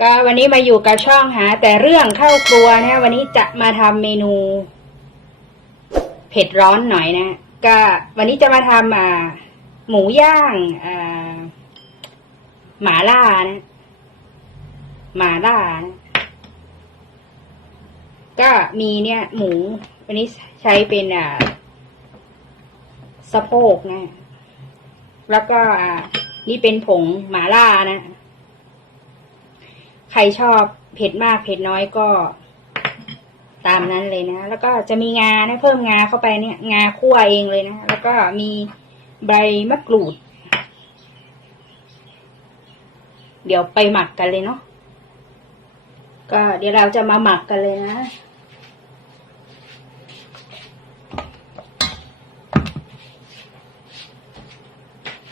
ก็วันนี้มาอยู่กับช่องหา แต่เรื่องเข้าครัวนะวันนี้จะมาทำเมนู เผ็ดร้อนหน่อยนะก็วันนี้จะมาทำอ่า หมูย่างอ่าหมาล่านะหมาล่านะก็มีเนี่ย หมู วันนี้ใช้เป็นอ่าสะโพกนะ แล้วก็อ่านี่เป็นผงหมาล่านะ ใครชอบเผ็ดมากเผ็ดน้อยก็ ตามนั้นเลยนะ แล้วก็จะมีงานะเพิ่มงาเข้าไปเนี่ย งาคั่วเองเลยนะ แล้วก็มีใบมะกรูด เดี๋ยวไปหมักกันเลยเนาะก็เดี๋ยวเราจะมาหมักกันเลยนะ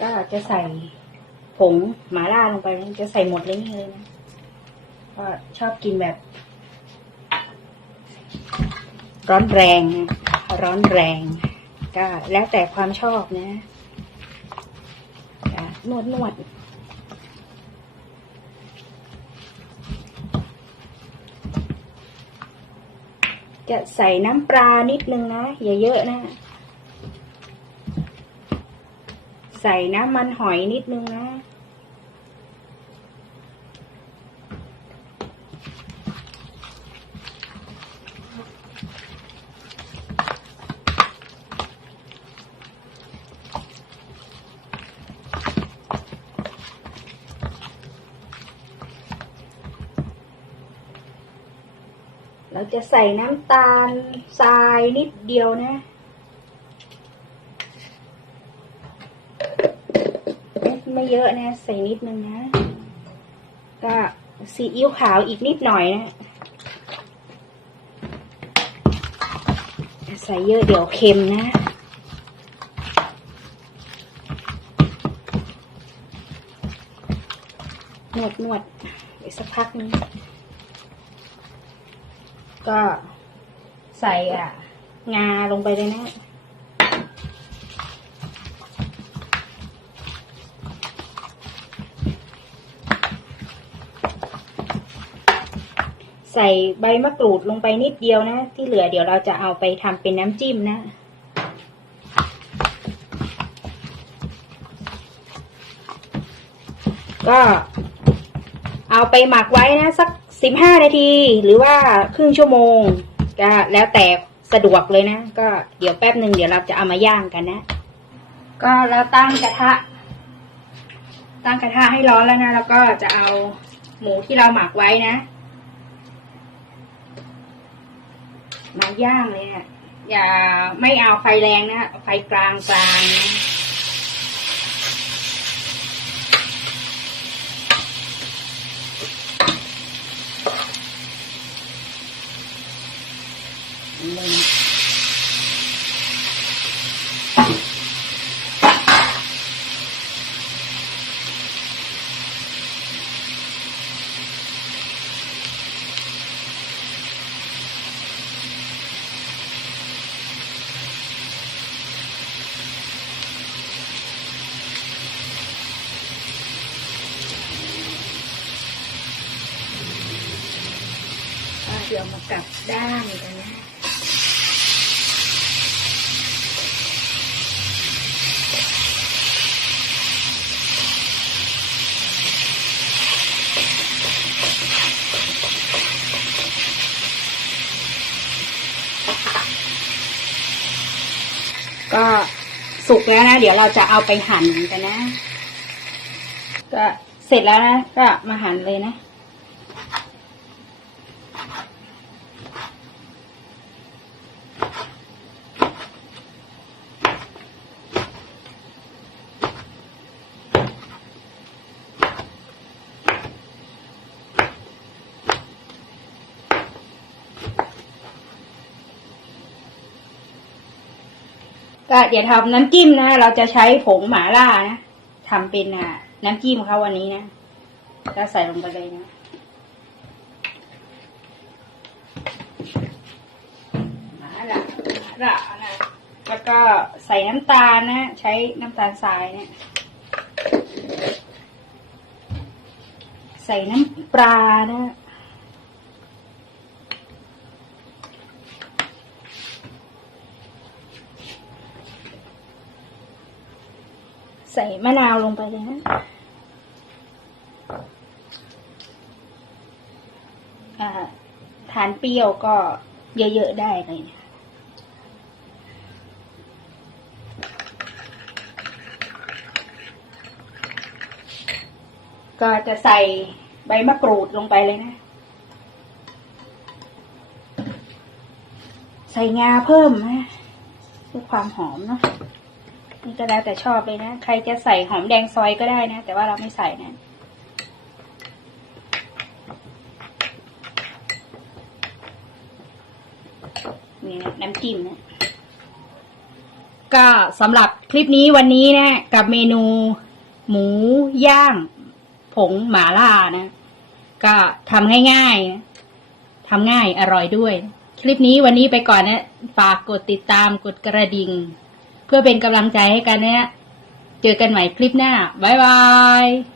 ก็จะใส่ผงหมาล่าลงไปจะใส่หมดเลยนี่เลยนะ ก็ชอบกินแบบ ร้อนแรง ร้อนแรง ก็แล้วแต่ความชอบนะนวดนวดจะใส่น้ำปลานิดนึงนะ อย่าเยอะนะ ใส่น้ำมันหอยนิดนึงนะ เราจะใส่น้ำตาลทรายนิดเดียวนะ ไม่เยอะนะ ใส่นิดนึงนะ ก็ซีอิ๊วขาวอีกนิดหน่อยนะ ใส่เยอะเดี๋ยวเค็มนะนวดนวดเดี๋ยวสักพักนึง ก็ใส่อะ งาลงไปเลยนะใส่ใบมะกรูดลงไปนิดเดียวนะ ที่เหลือเดี๋ยวเราจะเอาไปทำเป็นน้ำจิ้มนะ ก็ เอาไปหมักไว้นะ สัก สิบห้านาทีหรือว่าครึ่งชั่วโมง ก็แล้วแต่สะดวกเลยนะ ก็เดี๋ยวแป๊บหนึ่งเดี๋ยวเราจะเอามาย่างกันนะ ก็เราตั้งกระทะ ตั้งกระทะให้ร้อนแล้วนะ แล้วก็จะเอาหมูที่เราหมักไว้นะ มาย่างเลยนะอย่าไม่เอาไฟแรงนะไฟกลางกลางนะ เลยอะเดี๋ยวมา ก็สุกแล้วนะ เดี๋ยวเราจะเอาไปหั่นกันนะ ก็เสร็จแล้วนะ ก็มาหั่นเลยนะ ก็เดี๋ยวทำน้ำจิ้มนะ เราจะใช้ผงหมาล่านะทำเป็นน้ำจิ้มเขาวันนี้นะก็ใส่ลงไปเลยนะหมาล่าหมาล่านะแล้วก็ใส่น้ำตาลนะ ใช้น้ำตาลทรายเนี่ยใส่น้ำปลานะ ใส่มะนาวลงไปเลยนะอ่าทานเปรี้ยวก็เยอะๆได้เลยนะก็จะใส่ใบมะกรูดลงไปเลยนะ ใส่งาเพิ่มนะเพื่อความหอมเนาะ นี่ก็แล้วแต่ชอบเลยนะ ใครจะใส่หอมแดงซอยก็ได้นะ แต่ว่าเราไม่ใส่นะนี่นะน้ำจิ้มนะก็สำหรับคลิปนี้วันนี้นะ กับเมนู หมูย่าง ผงหมาล่านะ ก็ทำง่ายๆนะทำง่ายอร่อยด้วย คลิปนี้วันนี้ไปก่อนนะ ฝากกดติดตามกดกระดิ่ง เพื่อเป็นกำลังใจให้กันนะเจอกันใหม่คลิปหน้า บ๊ายบาย